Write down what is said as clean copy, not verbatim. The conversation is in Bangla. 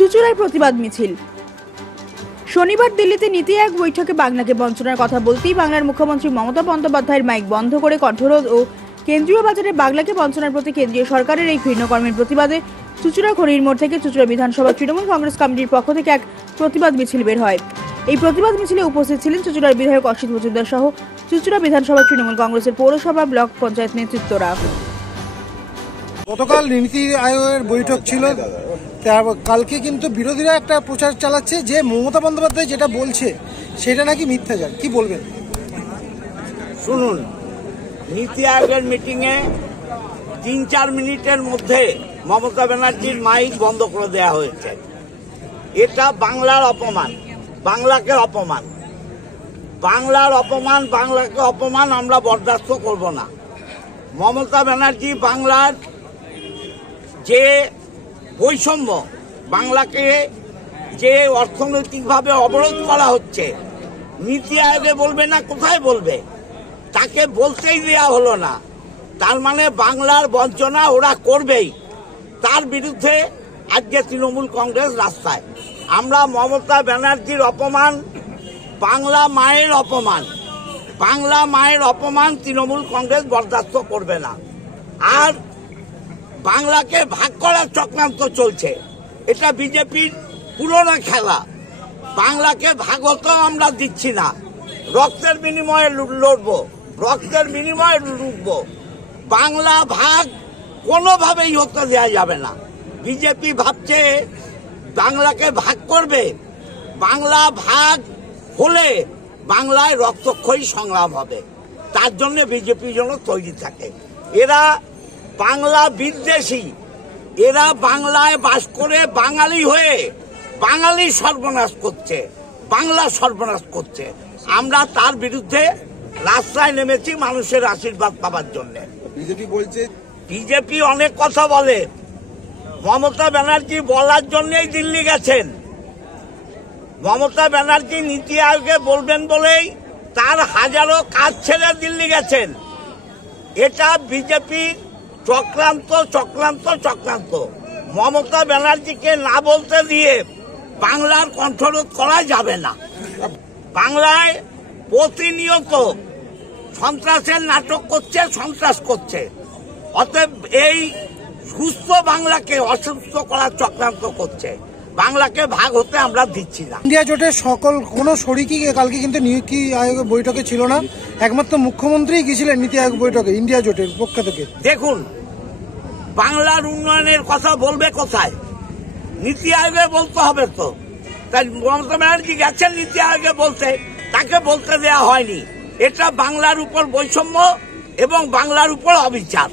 চুঁচুড়ায় প্রতিবাদ মিছিল। শনিবার দিল্লিতে নীতি আয়োগ বৈঠকে বাংলাকে বঞ্চনার কথা বলতেই বাংলার মুখ্যমন্ত্রী মমতা বন্দ্যোপাধ্যায়ের মাইক বন্ধ করে কণ্ঠরোধ ও কেন্দ্রীয় বাজারে বাংলাকে বঞ্চনার প্রতি কেন্দ্রীয় সরকারের এই ঘৃণ্যকর্মের প্রতিবাদে চুঁচুড়া খড়ির মোড় থেকে চুঁচুড়া বিধানসভা তৃণমূল কংগ্রেস কমিটির পক্ষ থেকে এক প্রতিবাদ মিছিল বের হয়। এই প্রতিবাদ মিছিলে উপস্থিত ছিলেন চুঁচুড়ার বিধায়ক অসিত মজুমদার সহ চুঁচুড়া বিধানসভা তৃণমূল কংগ্রেসের পৌরসভা ব্লক পঞ্চায়েত নেতৃত্বরা। গতকাল নীতি আয়োগের বৈঠক ছিল, কালকে কিন্তু বিরোধীরা একটা প্রচার চালাচ্ছে যে মমতা বন্দ্যোপাধ্যায় যেটা বলছে সেটা নাকি মিথ্যাচার। কি বলবেন? শুনুন, নীতি আয়োগের মিটিংয়ে 3-4 মিনিটের মধ্যে মমতা ব্যানার্জির মাইক বন্ধ করে দেওয়া হয়েছে। এটা বাংলার অপমান, বাংলাকে অপমান, বাংলার অপমান, বাংলাকে অপমান আমরা বরদাস্ত করব না। মমতা ব্যানার্জি বাংলার যে বৈষম্য, বাংলাকে যে অর্থনৈতিকভাবে অবরোধ করা হচ্ছে, নীতি আয়োগে বলবে না কোথায় বলবে? তাকে বলতেই দেওয়া হলো না। তার মানে বাংলার বঞ্চনা ওরা করবেই। তার বিরুদ্ধে আজকে তৃণমূল কংগ্রেস রাস্তায়। আমরা মমতা ব্যানার্জির অপমান, বাংলা মায়ের অপমান, বাংলা মায়ের অপমান তৃণমূল কংগ্রেস বরদাস্ত করবে না। আর বাংলাকে ভাগ করার চক্রান্ত চলছে, এটা বিজেপির পুরনো খেলা। বাংলাকে ভাগ হতেও আমরা দিচ্ছি না। রক্তের বিনিময়ে লড়বো, রক্তের বিনিময়ে লুটবো। বাংলা ভাগ কোনোভাবেই হতে দেওয়া যাবে না। বিজেপি ভাবছে বাংলাকে ভাগ করবে। বাংলা ভাগ হলে বাংলায় রক্তক্ষয়ী সংগ্রাম হবে। তার জন্য বিজেপি যেন তৈরি থাকে। এরা বাংলা বিদ্বেষী, এরা বাংলায় বাস করে বাঙালি হয়ে বাঙালি সর্বনাশ করছে, বাংলা সর্বনাশ করছে। আমরা তার বিরুদ্ধে রাস্তায় নেমেছি মানুষের আশীর্বাদ পাওয়ার জন্য। বিজেপি বলছে, বিজেপি অনেক কথা বলে। মমতা ব্যানার্জি বলার জন্যই দিল্লি গেছেন। মমতা ব্যানার্জি নীতি আয়োগে বলবেন বলেই তার হাজারো কাজ ছেড়ে দিল্লি গেছেন। এটা বিজেপির চক্রান্ত, চক্রান্ত, চক্রান্ত। মমতা ব্যানার্জিকে না বলতে দিয়ে বাংলার কণ্ঠরোধ করা যাবে না। বাংলায় প্রতিনিয়ত সন্ত্রাসের নাটক করছে, সন্ত্রাস করছে। অতএব এই সুস্থ বাংলাকে অসুস্থ করার চক্রান্ত করছে। বাংলাকে ভাগ হতে আমরা দিচ্ছি না। ইন্ডিয়া জোটের সকল কোনো শরিকই কালকে কিন্তু নীতি আয়োগের বৈঠকে ছিল না, একমাত্র মুখ্যমন্ত্রী গিয়েছিলেন নীতি আয়োগ বৈঠকে ইন্ডিয়া জোটের পক্ষ থেকে। দেখুন, বাংলার উন্নয়নের কথা বলবে কোথায়? নীতি আয়োগে বলতে হবে তো। তাই মমতা ব্যানার্জি গেছেন নীতি আয়োগে বলতে, তাকে বলতে দেওয়া হয়নি। এটা বাংলার উপর বৈষম্য এবং বাংলার উপর অবিচার।